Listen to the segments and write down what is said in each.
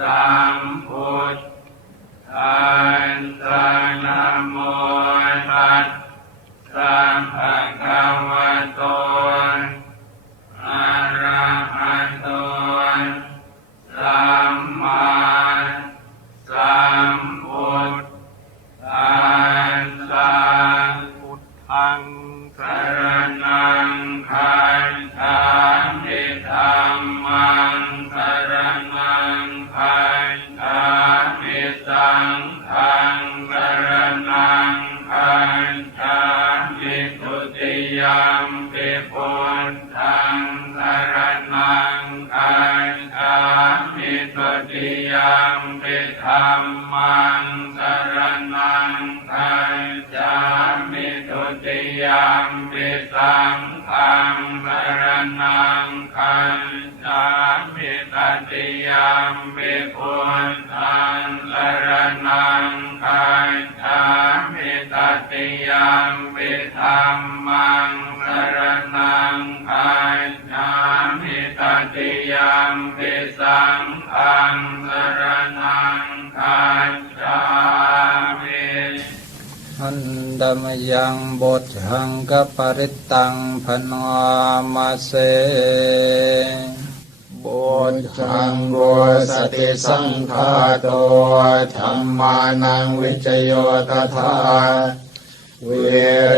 สัมพุทธัสสะนะโมตัสสะามิสังขังสรณังคัจฉามิสุติยัมปิพุทธังสรณังคัจฉามิสุติยัมปิธรรมังสรณัง ยมปิสังฆังสรณังคัจามิตติยมปิพุทธังสรณังคัจามิตติยมปิธัมมังสรณังคัจามิตติยมปิสังฆังสรณังคัจฉามิ อันดมยังบทหังกปริตังพนวาเสบทชังโกสติสังฆาโตธรรมานังวิจโยตถาเว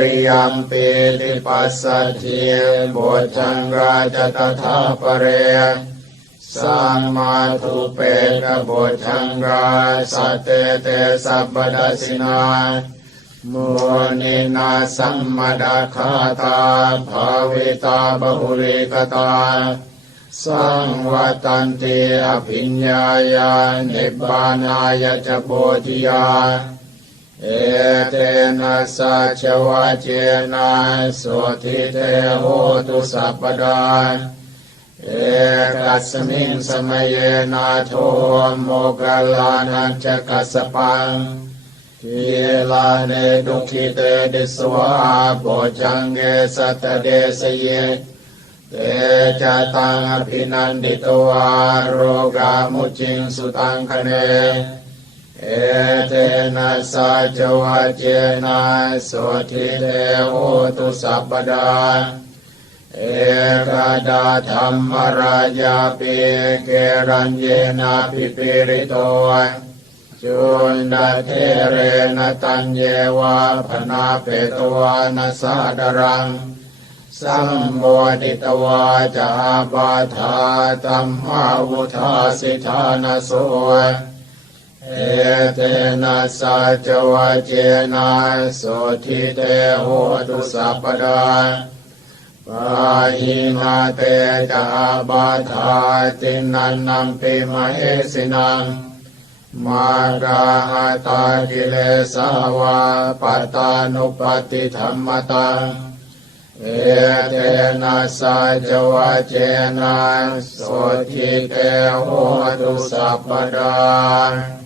ริยัมปิติปัสสัทธิบทชังราชตถาปเรสังมาทุเปกบทชังราสัตเตเตสัพพดัสสินา มุนินาสัมมดาคาตาภาวิตาบุริกตาสังวัตันติอภิญญายานิบานายจโพธิยา เอเตนะสัจวะเจนะสุทิเตโหตุสัพพดาเอกัสมิงสมัยนาโทโมกขลานัจกัสสปัง ทีลาเนดุขิเตดิสวาโบจังเกสัตเดสเยเตจตังอภินันดิตวารโรกามุจิงสุตังคเน เอเตนะสัจวะเจนะสุทิเตโหตุสัพพดา เอกดาธรรมราญาเปเกรัญเยนาปิปิริโต จุนดาเทเรนตัญเยวาพนาเปตวานาสาดรัง สัมโมดิตวาจาบาธาตัมมาวุธาสิธานาโสเอเตนะสัจวะเจนะโสทิเตโหตุสัพพดาปาหิมาเตจาบาธาตินันนัมปิมเหสินัง มาราหาตากิเลสาวาปัตตานุปติธรรมตังเอเตนะสัจวะเจนะโสทิเตโหตุสัพพดา